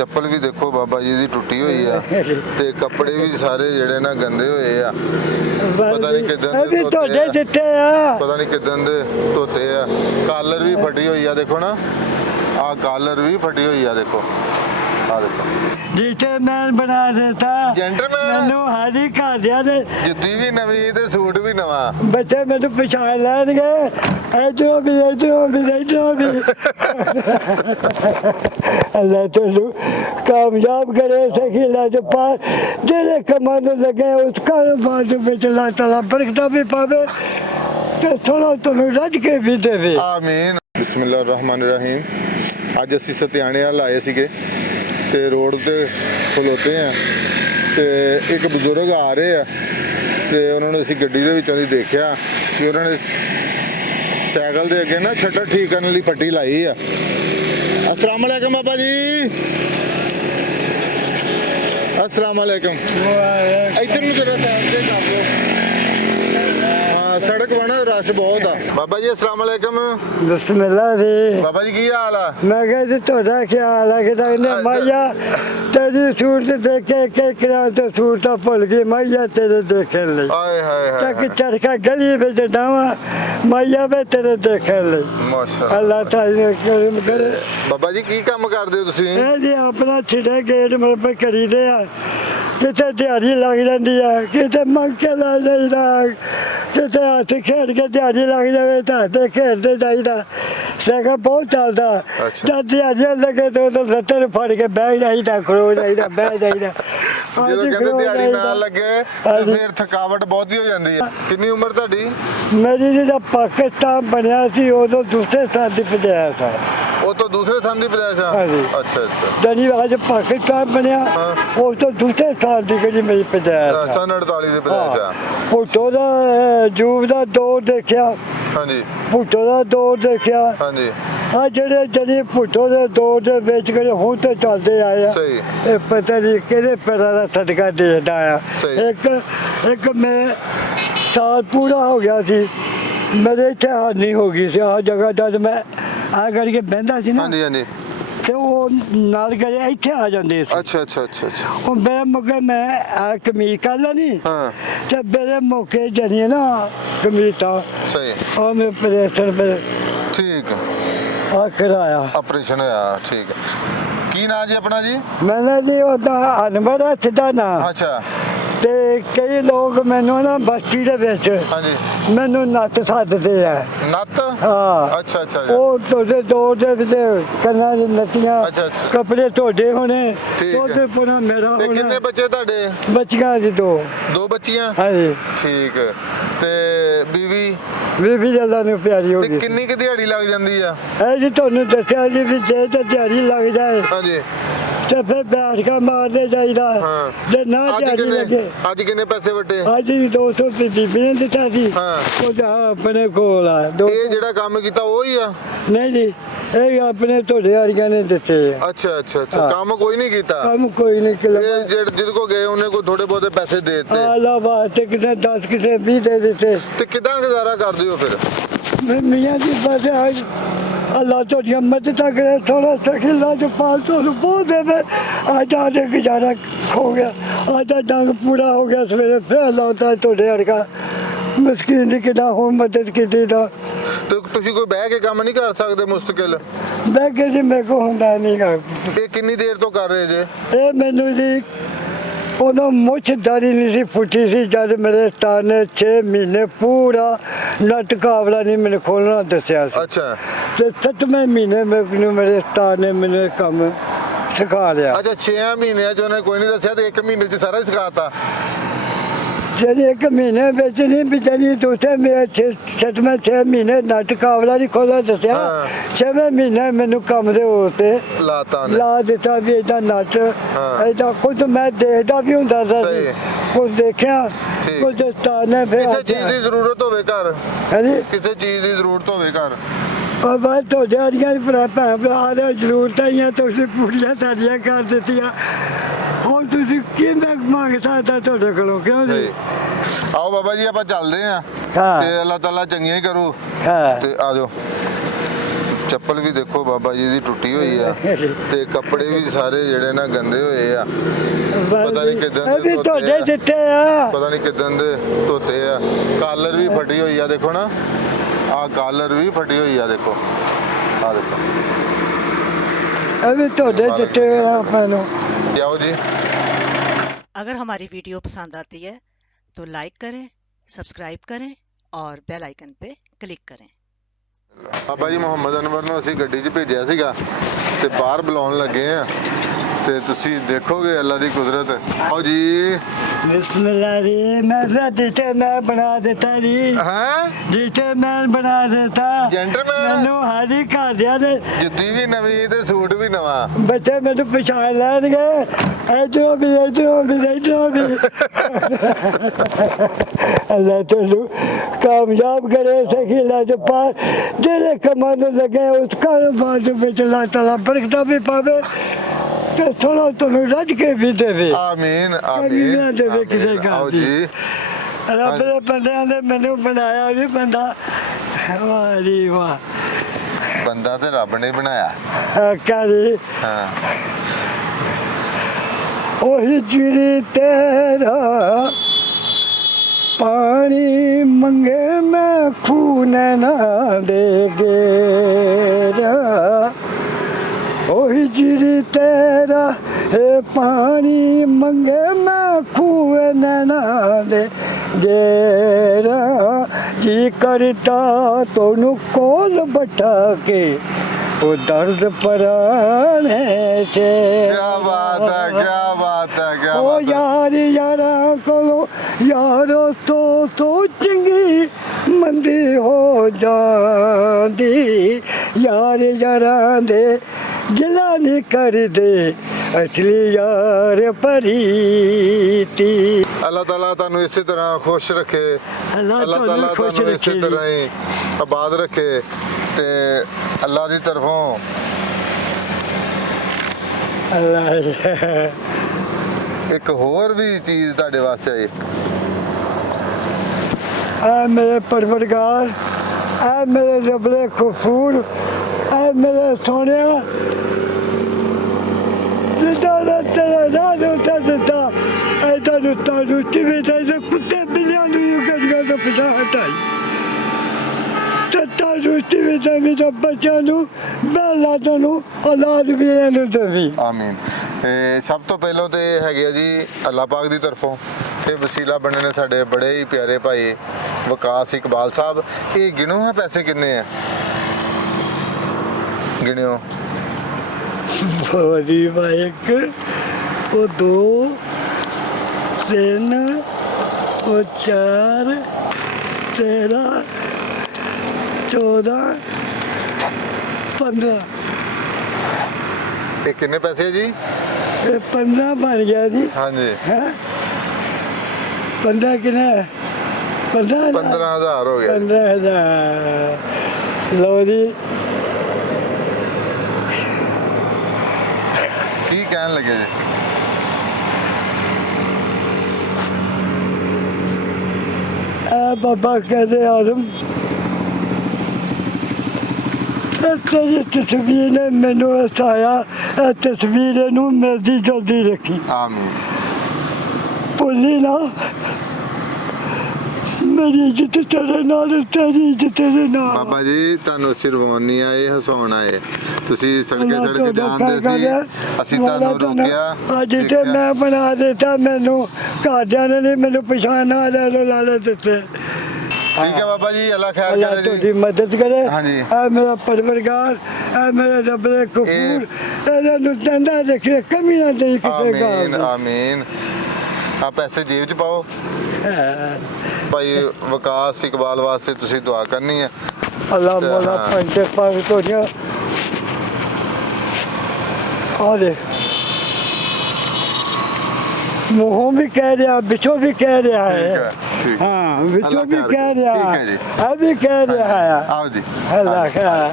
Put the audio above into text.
ਚੱਪਲ ਵੀ ਦੇਖੋ ਬਾਬਾ ਜੀ ਦੀ ਟੁੱਟੀ ਹੋਈ ਆ ਤੇ ਕੱਪੜੇ ਵੀ ਸਾਰੇ ਜਿਹੜੇ ਨਾ ਗੰਦੇ ਹੋਏ ਆ। ਪਤਾ ਨਹੀਂ ਕਿਦਾਂ ਦੇ ਤੁਹਾਡੇ ਦਿੱਤੇ ਆ, ਪਤਾ ਨਹੀਂ ਕਿਦਾਂ ਦੇ ਧੋਤੇ ਆ। ਕਾਲਰ ਵੀ ਫਟੀ ਹੋਈ ਆ, ਦੇਖੋ ਨਾ ਆ ਕਾਲਰ ਵੀ ਫਟੀ ਹੋਈ ਆ, ਦੇਖੋ ਆ ਦੇਖੋ। ਜੈਂਟਲਮੈਨ ਬਣਾ ਦਿੱਤਾ ਜੈਂਟਲਮੈਨ ਮੈਨੂੰ। ਹਾਜੀ ਘਰਦਿਆਂ ਦੇ ਜੁੱਤੀ ਵੀ ਨਵੀਂ ਤੇ ਸੂਟ ਵੀ ਨਵਾਂ। ਬੱਚੇ ਮੈਨੂੰ ਪਛਾਣ ਲੈਣਗੇ, ਇੱਧਰੋਂ ਵੀ ਇੱਧਰੋਂ ਵੀ ਇੱਧਰੋਂ ਵੀ। ਅੱਲਾ ਤੁਹਾਨੂੰ ਕਾਮਯਾਬ ਕਰੇ, ਸਹੀ ਲੱਜ ਪਾ ਜਿਹੜੇ ਕੰਮਾਂ ਨੂੰ ਲੱਗੇ ਉਸ ਕਾਰੋਬਾਰ ਦੇ ਵਿੱਚ ਅੱਲਾ ਤਾਲਾ ਬਰਕਤਾਂ ਵੀ ਪਾਵੇ ਤੇ ਥੋੜਾ ਤੁਹਾਨੂੰ ਰੱਜ ਕੇ ਵੀ ਦੇਵੇ। ਆਮੀਨ। ਬਿਸਮਿਲ੍ਲਾਹਿਰ ਰਹਿਮਾਨਿਰ ਰਹੀਮ। ਅੱਜ ਅਸੀਂ ਸਤਿਆਣੇ ਵੱਲ ਆਏ ਸੀਗੇ ਤੇ ਰੋਡ ਤੇ ਖਲੋਤੇ ਆ ਤੇ ਇੱਕ ਬਜ਼ੁਰਗ ਆ ਰਹੇ ਆ ਤੇ ਉਹਨਾਂ ਨੂੰ ਅਸੀਂ ਗੱਡੀ ਦੇ ਵਿੱਚੋਂ ਦੀ ਦੇਖਿਆ ਕਿ ਉਹਨਾਂ ਨੇ ਸਾਈਕਲ ਦੇ ਅੱਗੇ ਨਾ ਸ਼ਟਰ ਠੀਕ ਕਰਨ ਲਈ ਪੱਟੀ ਲਾਈ ਆ। अस्सलाम वालेकुम बाबा जी, अस्सलाम वालेकुम। इधर ਨੂੰ ਜਰਾ ਸਾਈਡ ਤੇ ਕਰ ਦਿਓ। सड़क वाला रश बहुत आ। बाबा जी अस्सलाम वालेकुम। बिस्मिल्लाह जी। बाबा जी की हाल है? मैं कहती थोड़ा ख्याल है कि मैया तेरी सूरत देखे के तो सूरत भुल गई मैया तेरे देखे ले। हाय हाय हाय। चरखा गली में डावा मैया वे तेरे देखे ले। माशाअल्लाह। अल्लाह ताला करम करे। बाबा जी की काम करते हो तुसी? ए जी अपना छिड़े गेट मरम्मत करी दे आ। किते दिहाड़ी लग जाती है, किते मंग के ला जाइदा, किते हाथ खेड के दिहाड़ी लग जाए तो हाथ खेडते जाइदा। साइकिल बहुत चलता। जब दिहाड़ी लगे तो लत्ते फड़ के बह जाइदा, खड़ो जाइदा, बह जाइदा। ਜਦੋਂ ਕਹਿੰਦੇ ਦਿਹਾੜੀ ਨਾ ਲੱਗੇ ਤੇ ਫਿਰ ਥਕਾਵਟ ਬਹੁਤੀ ਹੋ ਜਾਂਦੀ ਹੈ। ਕਿੰਨੀ ਉਮਰ ਤੁਹਾਡੀ? ਮੇਰੀ ਜਿਹੜਾ ਪਾਕਿਸਤਾਨ ਬਣਿਆ ਸੀ ਉਦੋਂ ਦੂਸਰੇ ਸਾਲ ਦੀ ਪਜਾਇਸ਼ ਆ। ਉਹ ਤੋਂ ਦੂਸਰੇ ਥਾਂ ਦੀ ਪਜਾਇਸ਼ ਆ? ਅੱਛਾ ਅੱਛਾ। ਜਦ ਅੱਜ ਪਾਕਿਸਤਾਨ ਬਣਿਆ ਉਹ ਤੋਂ ਦੂਸਰੇ ਸਾਲ ਦੀ ਜਿਹੜੀ ਮੇਰੀ ਪਜਾਇਸ਼ ਆ। ਸਨ 48 ਦੀ ਪਜਾਇਸ਼ ਆ। ਭੁੱਟੋ ਦਾ ਜੂਬ ਦਾ ਦੌਰ ਦੇਖਿਆ। ਹਾਂਜੀ। ਭੁੱਟੋ ਦਾ ਦੌਰ ਦੇਖਿਆ। ਹਾਂਜੀ। ਆ ਜਿਹੜੇ ਜਲੀ ਭੁੱਟੋ ਦੇ ਦੌਰ ਦੇ ਵਿੱਚ ਕਰੇ ਹੁਣ ਤੇ ਚੱਲਦੇ ਆਏ ਆ। ਸਹੀ। ਇਹ ਪਤਾ ਨਹੀਂ ਕਿਹੜੇ ਪੈਰਾਂ ਦਾ ਸਦਕਾ ਦੇਦਾ ਆ। ਇੱਕ ਮੈਂ ਸਾਲ ਪੂਰਾ ਹੋ ਗਿਆ ਸੀ, ਮੇਰੇ ਇੱਥੇ ਹਾਨੀ ਹੋ ਗਈ ਸੀ ਆ ਜਗ੍ਹਾ ਜਦ ਮੈਂ ਆ ਕਰਕੇ ਬਹਿੰਦਾ ਸੀ ਨਾ। ਹਾਂਜੀ ਹਾਂਜੀ। ਤੇ ਉਹ ਨਾਲ ਕਰੇ ਇੱਥੇ ਆ ਜਾਂਦੇ ਸੀ। ਅੱਛਾ ਅੱਛਾ ਅੱਛਾ ਅੱਛਾ। ਉਹ ਮੇਰੇ ਮੌਕੇ ਮੈਂ ਆ ਕਮੀਜ਼ ਕਰ ਲੈਣੀ ਤੇ ਮੇਰੇ ਮੌਕੇ ਜਣੀ ਨਾ ਕਮੀਜ਼ ਤਾਂ ਸਹੀ ਆ ਮੈਂ ਪ੍ਰੈਸ਼ਰ ਮੇਰੇ ਠੀਕ ਆ ਕਰਾਇਆ ਆਪਰੇਸ਼ਨ ਹੋਇਆ। ਠੀਕ ਹੈ। ਕੀ ਨਾਂ ਜੀ ਆਪਣਾ ਜੀ? ਮੈਂ ਜੀ ਉਹਦਾ ਅਨਵਰ ਹੈ ਸਿੱਧਾ ਨਾਂ। ਅੱਛਾ। ਤੇ ਕਈ ਲੋਕ ਮੈਨੂੰ ਨਾ ਬਸਤੀ ਦੇ ਵਿੱਚ ਹਾਂਜੀ ਮੈਨੂੰ ਨੱਤ ਸੱਦਦੇ ਆ। ਨੱਤ? ਹਾਂ। ਅੱਛਾ ਅੱਛਾ। ਉਹ ਤੁਹਾਡੇ ਦੌਰ ਦੇ ਵਿੱਚ ਕੰਨਾਂ ਦੀ ਨੱਤੀਆਂ, ਅੱਛਾ ਅੱਛਾ। ਕੱਪੜੇ ਤੁਹਾਡੇ ਹੋਣੇ, ਠੀਕ ਹੈ। ਉਹਦੇ ਪੁਰਾ ਮੇਰਾ ਤੇ ਹੋਣਾ। ਕਿੰਨੇ ਬੱਚੇ ਤੁਹਾਡੇ? ਬੱਚੀਆਂ ਜੀ ਦੋ ਬੱਚੀਆਂ? ਹਾਂਜੀ। ਠੀਕ। ਤੇ ਬੀਵੀ? ਬੀਬੀ ਅੱਲਾ ਨੂੰ ਪਿਆਰੀ ਹੋ ਤੇ ਗਈ। ਕਿੰਨੀ ਕੁ ਦਿਹਾੜੀ ਲੱਗ ਜਾਂਦੀ ਆ? ਇਹ ਜੀ ਤੁਹਾਨੂੰ ਦੱਸਿਆ ਜੀ ਵੀ ਜੇ ਤਾਂ ਦਿਹਾੜੀ ਲੱਗ ਜਾਏ ਹਾਂਜੀ ਤੇ ਫਿਰ ਬੈਠ ਕੇ ਮਾਰਦੇ ਜਾਈਦਾ। ਹਾਂ। ਜੇ ਨਾ ਦਿਹਾੜੀ ਲੱਗੇ ਅੱਜ ਕਿੰਨੇ ਪੈਸੇ ਵੱਟੇ? ਅੱਜ ਵੀ 200 ਰੁਪਏ ਬੀਬੀ ਨੇ ਦਿੱਤਾ ਸੀ। ਹਾਂ। ਉਹ ਤਾਂ ਆਪਣੇ ਕੋਲ ਆ ਇਹ ਜਿਹੜਾ ਕੰਮ ਕੀਤਾ ਉਹ ਹੀ ਆ? ਨਹੀਂ ਜੀ ਇਹ ਆਪਣੇ ਤੁਹਾਡੇ ਵਾਲੀਆਂ ਨੇ ਦਿੱਤੇ ਆ। ਅੱਛਾ ਅੱਛਾ ਅੱਛਾ। ਕੰਮ ਕੋਈ ਨਹੀਂ ਕੀਤਾ? ਕੰਮ ਕੋਈ ਨਹੀਂ ਕਿਲਾ ਇਹ ਜਿਹਦੇ ਕੋ ਗਏ ਉਹਨੇ ਕੋਈ ਥੋੜੇ ਬਹੁਤੇ ਪੈਸੇ ਦੇ ਦਿੱਤੇ? ਆਲਾ ਵਾਸਤੇ ਕਿਸੇ 10 ਕਿਸੇ 20 ਦੇ ਦਿੱਤੇ। ਤੇ ਕਿਦਾਂ ਗੁਜ਼ਾਰਾ ਕਰਦੇ ਹੋ ਫਿਰ? ਮੀਆਂ ਜੀ ਬਸ ਅੱਲਾ ਤੁਹਾਡੀਆਂ ਮਦਦਾਂ ਕਰੇ, ਥੋੜਾ ਸਖੀਲਾ ਜੋ ਪਾਲ ਤੁਹਾਨੂੰ ਬਹੁਤ ਦੇਵੇ। ਅੱਜ ਆਦੇ ਗੁਜ਼ਾਰਾ ਹੋ ਗਿਆ, ਅੱਜ ਦਾ ਡੰਗ ਪੂਰਾ ਹੋ ਗਿਆ। ਸਵੇਰੇ ਫਿਰ ਲਾਉਂਦਾ ਤੁਹਾਡੇ ਵਰਗਾ ਮਸਕੀਨ ਦੀ ਕਿੰਨਾ ਹੁਣ ਮਦਦ ਕੀਤੀ ਦਾ। ਤੇ ਤੁਸੀਂ ਕੋਈ ਬਹਿ ਕੇ ਕੰਮ ਨਹੀਂ ਕਰ ਸਕਦੇ ਮੁਸਤਕਿਲ? ਬਹਿ ਕੇ ਜੀ ਮੇਰੇ ਕੋਲ ਹੁੰਦਾ ਨਹੀਂ ਗਾ। ਇਹ ਕਿੰਨੀ ਦੇਰ ਤੋਂ ਕਰ ਰਹੇ ਜੇ? ਇਹ ਮੈਨੂੰ ਜੀ ਉਦੋਂ ਮੁੱਛ ਦਾੜੀ ਨਹੀਂ ਸੀ ਫੁੱਟੀ ਸੀ ਜਦ ਮੇਰੇ ਉਸਤਾਦ ਨੇ 6 ਮਹੀਨੇ ਪੂਰਾ ਨੱਟ ਕਾਬਲਾ ਨਹੀਂ ਮੈਨੂੰ ਖੋਲ੍ਹਣਾ ਦੱਸਿਆ ਸੀ। ਅੱਛਾ। ਤੇ 7ਵੇਂ ਮਹੀਨੇ ਮੈਨੂੰ ਮੇਰੇ ਉਸਤਾਦ ਨੇ ਮੈਨੂੰ ਇਹ ਕੰਮ ਸਿਖਾ ਲਿਆ। ਅੱਛਾ 6 ਮਹੀਨਿਆਂ ਚ ਉਹਨੇ ਕੋਈ ਨਹੀਂ ਦੱਸਿਆ ਤੇ 1 ਮਹੀਨੇ ਚ ਸਾਰਾ ਹੀ ਸਿਖਾਤਾ? ਜਿਹੜੀ 1 ਮਹੀਨੇ ਵਿੱਚ ਨਹੀਂ ਵਿਚਾਰੀ ਦੂਸਰੇ ਮੇਰੇ 6 ਮਹੀਨੇ ਨੱਟ ਕਾਬਲਾ ਨਹੀਂ ਖੋਲ੍ਹਣਾ ਦੱਸਿਆ। 6ਵੇਂ ਮਹੀਨੇ ਮੈਨੂੰ ਕੰਮ ਦੇ ਉੱਤੇ ਲਾਤਾ ਲਾ ਦਿੱਤਾ ਵੀ ਏਦਾਂ ਨੱਟ ਏਦਾਂ ਕੁਝ ਮੈਂ ਦੇਖਦਾ ਵੀ ਹੁੰਦਾ ਸੀ, ਕੁਝ ਦੇਖਿਆ ਕੁਝ ਉਸਤਾਦ ਨੇ ਫਿਰ ਕਿਸੇ ਚੀਜ਼ ਦੀ ਜ਼ਰੂਰਤ ਹੋਵੇ ਘਰ, ਹਾਂਜੀ ਕਿਸੇ ਚੀਜ਼ ਦੀ ਜ਼ਰੂਰਤ ਹੋਵੇ ਘਰ और बस ਤੁਹਾਡੇ ਵਰਗੀਆਂ ਭੈਣ ਭਰਾ ਦੇ ਜ਼ਰੂਰਤਾਂ ਹੀ ਆ ਤੁਸੀਂ ਪੂਰੀਆਂ ਸਾਡੀਆਂ ਕਰ ਦਿੱਤੀਆਂ। ਹੁਣ ਤੁਸੀਂ ਕੀ ਮੰਗ ਸਕਦਾ ਤੁਹਾਡੇ ਕੋਲੋਂ, ਕਿਉਂ ਜੀ? ਆਓ ਬਾਬਾ ਜੀ ਆਪਾਂ ਚੱਲਦੇ ਆਂ ਹਾਂ। ਤੇ ਅੱਲਾਹ ਤਾਲਾ ਚੰਗੀਆਂ ਹੀ ਕਰੂ। ਹਾਂ। ਤੇ ਆ ਜਾਓ ਚੱਪਲ ਵੀ ਦੇਖੋ ਬਾਬਾ ਜੀ ਦੀ ਟੁੱਟੀ ਹੋਈ ਆ ਤੇ ਕੱਪੜੇ ਵੀ ਸਾਰੇ ਜਿਹੜੇ ਨਾ ਗੰਦੇ ਹੋਏ ਆ। ਪਤਾ ਨਹੀਂ ਕਿੱਦਾਂ ਦੇ ਅਭੀ ਤੁਹਾਡੇ ਧੋਤੇ ਆ। ਦਿੱਤੇ ਆ ਪਤਾ ਨਹੀਂ ਕਿੱਦਾਂ ਦੇ ਧੋਤੇ ਆ। ਕਾਲਰ ਵੀ ਫਟੀ ਹੋਈ ਆ ਦੇਖੋ ਨਾ, ਆ ਕਾਲਰ ਵੀ ਫਟੀ ਹੋਈ ਆ ਦੇਖੋ, ਆ ਦੇਖੋ। अभी ਤੁਹਾਡੇ ਦਿੱਤੇ ਆ ਮੈਨੂੰ। ਜਾਓ ਜੀ। अगर हमारी वीडियो पसंद आती है तो लाइक करें, सब्सक्राइब करें और बेल आइकन पे क्लिक करें। ਬਾਬਾ ਜੀ ਮੁਹੰਮਦ ਅਨਵਰ ਨੂੰ ਅਸੀਂ ਗੱਡੀ 'ਚ ਭੇਜਿਆ ਸੀਗਾ ਤੇ ਬਾਹਰ ਬੁਲਾਉਣ ਲੱਗੇ ਆ ਤੇ ਤੁਸੀਂ ਦੇਖੋਗੇ ਅੱਲਾ ਦੀ ਕੁਦਰਤ। ਆਓ ਜੀ। बिस्मिल्लाह जी मैं ਦਿੱਤੇ ਮੈਂ ਬਣਾ ਦਿੱਤਾ ਜੀ। ਹਾਂ ਦਿੱਤੇ ਮੈਂ ਬਣਾ ਦਿੱਤਾ। ਜੈਂਟਲਮੈਨ ਮੈਨੂੰ ਹਾਦੀ ਘਰਦਿਆਂ ਦੇ ਜੁੱਤੀ ਵੀ ਨਵੀਂ ਤੇ ਸੂਟ ਵੀ ਨਵਾਂ। ਬੱਚੇ ਮੈਨੂੰ ਪਛਾਣ ਲੈਣਗੇ। ਇਧਰੋਂ ਵੀ ਅੱਲਾ ਤੁਹਾਨੂੰ ਕਾਮਯਾਬ ਕਰੇ। ਸਹੀ ਲੱਜ ਪਾ ਜਿਹੜੇ ਕੰਮਾਂ ਨੂੰ ਲੱਗੇ ਉਸ ਕਾਰੋਬਾਰ ਦੇ ਵਿੱਚ ਅੱਲਾਹ ਤਾਲਾ ਬਰਕਤਾਂ ਵੀ ਪਾਵੇ ਤੇ ਥੋੜਾ ਤੁਹਾਨੂੰ ਰੱਜ ਕੇ ਵੀ ਦੇਵੇ। ਆਮੀਨ ਕਮੀ ਨਾ ਦੇਵੇ ਕਿਸੇ ਆਮੀਨ। ਗੱਲ ਆਓ ਦੀ। ਜੀ। ਰੱਬ ਦੇ ਬੰਦਿਆਂ ਨੇ ਮੈਨੂੰ ਬਣਾਇਆ ਵੀ ਬੰਦਾ। ਵਾਹ ਜੀ ਵਾਹ। ਬੰਦਾ ਤੇ ਰੱਬ ਨੇ ਬਣਾਇਆ। ਕਰੀ ਹਾਂ ਉਹੀ ਜਿਹੜੀ ਤੇਰਾ ਪਾਣੀ ਮੰਗੇ ਮੈਂ ਖੂਨ ਨਾ ਦੇ ਗੇਰਾ। ਉਹੀ ਜਿਹੜੀ ਤੇਰਾ ਇਹ ਪਾਣੀ ਮੰਗੇ ਮੈਂ ਖੂਨ ਨਾ ਦੇ ਗੇਰਾ। ਜੀ ਕਰਦਾ ਤੁਹਾਨੂੰ ਕੋਲ ਬਟਾ ਕੇ ਉਹ ਦਰਦ ਪਰਾਣੇ ਤੇ। ਕਿਆ ਬਾਤ ਹੈ, ਕਿਆ ਬਾਤ ਹੈ, ਕਿਆ ਉਹ ਬਾਤ ਹੈ। ਯਾਰ ਯਾਰਾਂ ਕੋਲੋਂ ਯਾਰੋ ਤੋਂ ਚੰਗੀ ਮੰਦੀ ਹੋ ਜਾਂਦੀ। ਯਾਰ ਯਾਰਾਂ ਦੇ ਗਿਲਾ ਨਹੀਂ ਕਰਦੇ ਅਸਲੀ ਯਾਰ ਪਰੀਤੀ। ਅੱਲਾਹ ਤਾਲਾ ਤੁਹਾਨੂੰ ਇਸੇ ਤਰ੍ਹਾਂ ਖੁਸ਼ ਰੱਖੇ। ਅੱਲਾਹ ਅੱਲਾਹ ਤੁਹਾਨੂੰ ਤਾਲਾ ਖੁਸ਼ ਤੁਹਾਨੂੰ ਰੱਖੇ ਇਸੇ ਜੀ। ਤਰ੍ਹਾਂ ਹੀ ਆਬਾਦ ਰੱਖੇ ਤੇ ਅੱਲਾਹ ਦੀ ਤਰਫੋਂ ਅੱਲਾਹ ਇੱਕ ਹੋਰ ਵੀ ਚੀਜ਼ ਤੁਹਾਡੇ ਵਾਸਤੇ ਆਈ। ਆ ਮੇਰੇ ਪਰਵਰਗਾਰ, ਆ ਮੇਰੇ ਰੱਬਲੇ ਗਫੂਰ, ਆ ਮੇਰੇ ਸੋਹਣਿਆ ਜਿੱਦਾਂ ਦਾ ਤੇਰਾ ਰਾਜ ਹੁੰਦਾ ਦਿੱਤਾ ਐਦਾਂ ਨੂੰ ਤੁਹਾਨੂੰ ਜਿਵੇਂ ਦੇ ਕੁੱਤੇ ਬਿੱਲਿਆਂ ਨੂੰ ਹੀ ਗੱਡੀਆਂ ਤੋਂ ਪਿਛਾ ਹਟਾਈ ਤੇ ਤੁਹਾਨੂੰ ਜਿਵੇਂ ਦੇ ਬੱਚਿਆਂ ਨੂੰ ਬੈਲਾਦਾਂ ਨੂੰ ਔਲਾਦ ਵੀਰਾਂ ਨੂੰ ਦੇਵੀ। ਆਮੀਨ। ਸਭ ਤੋਂ ਪਹਿਲਾਂ ਤੇ ਹੈਗੇ ਆ ਜੀ ਅੱਲਾਹ ਪਾਕ ਦੀ ਤਰਫੋਂ। ਇਹ ਵਸੀਲਾ ਬਣੇ ਨੇ ਸਾਡੇ ਬੜੇ ਹੀ ਪਿਆਰੇ ਭਾਈ ਵਿਕਾਸ ਇਕਬਾਲ ਸਾਹਿਬ। ਇਹ ਗਿਣੋ ਹੈ ਪੈਸੇ ਕਿੰਨੇ ਆ, ਗਿਣਿਓ। ਬੋਦੀ ਇੱਕ ਉਹ ਦੋ ਤਿੰਨ ਉਹ ਚਾਰ 13 14 15 ਇਹ ਕਿੰਨੇ ਪੈਸੇ ਆ ਜੀ? ਇਹ 15 ਬਣ ਗਿਆ ਜੀ। ਹਾਂਜੀ ਹੈ 15 ਕਿੰਨਾ 15,000 ਹੋ ਗਿਆ। 15,000 ਲਓ ਜੀ। ਕੀ ਕਹਿਣ ਲੱਗੇ ਜੀ? ਆ ਬਾਬਾ ਕਹਿੰਦੇ ਆਦਮ ਤੇਰੀ ਤਸਵੀਰ ਨੇ ਮੈਨੂੰ ਹਸਾਇਆ। ਇਹ ਤਸਵੀਰ ਨੂੰ ਮਿਲਦੀ ਜਲਦੀ ਰੱਖੀ। ਆਮੀਨ। ਭੁੱਲੀ ਨਾ ਮੇਰੀ ਇੱਜ਼ਤ ਤੇਰੇ ਨਾਲ, ਤੇਰੀ ਇੱਜ਼ਤ ਤੇਰੇ ਨਾਲ। ਬਾਬਾ ਜੀ ਤੁਹਾਨੂੰ ਸਿਰਵਾਉਣ ਨਹੀਂ ਆਏ, ਹਸਾਉਣ ਆਏ। ਤੁਸੀਂ ਸੜਕੇ ਸੜਕੇ ਜਾਂਦੇ ਸੀ, ਅਸੀਂ ਤੁਹਾਨੂੰ ਰੋਕਿਆ। ਅੱਜ ਤੇ ਮੈਂ ਬਣਾ ਦਿੱਤਾ। ਮੈਨੂੰ ਘਰਦਿਆਂ ਨੇ ਨਹੀਂ ਮੈਨੂੰ ਪਛਾਣਾ ਲਾਲੇ ਦਿੱਤੇ। ਠੀਕ ਹੈ ਬਾਬਾ ਜੀ, ਅੱਲਾ ਖੈਰ ਅੱਲਾਹ ਕਰੇ ਤੁਹਾਡੀ ਜੀ। ਮਦਦ ਕਰੇ। ਹਾਂਜੀ। ਆ ਮੇਰਾ ਪਰਵਰਗਾਰ, ਆ ਮੇਰੇ ਰੱਬਲੇ ਗਫੂਰ, ਇਹਨਾਂ ਨੂੰ ਚੰਦਾ ਰੱਖੇ, ਕਮੀ ਨਾ ਦੇ ਕਿਸੇ ਆਮੀਨ ਗੱਲ। ਆਮੀਨ। ਆ ਪੈਸੇ ਜੇਬ 'ਚ ਪਾਓ। ਭਾਈ ਵਿਕਾਸ ਇਕਬਾਲ ਵਾਸਤੇ ਤੁਸੀਂ ਦੁਆ ਕਰਨੀ ਹੈ। ਅੱਲਾ ਮੌਲਾ ਪੰਜੇ ਪਾਕ ਤੋੜੀਆਂ ਆ ਦੇ ਮੂੰਹੋਂ ਵੀ ਕਹਿ ਰਿਹਾ, ਵਿੱਚੋਂ ਵੀ ਕਹਿ ਰਿਹਾ ਹੈ। ਠੀਕ। ਹਾਂ ਵਿੱਚੋਂ ਅੱਲਾ ਵੀ ਖੈਰ ਕਹਿ ਕਰੇ। ਰਿਹਾ ਠੀਕ ਹੈ ਜੀ। ਆ ਵੀ ਕਹਿ ਰਿਹਾ ਹੈ। ਆਓ ਜੀ। ਅੱਲਾ ਖੈਰ।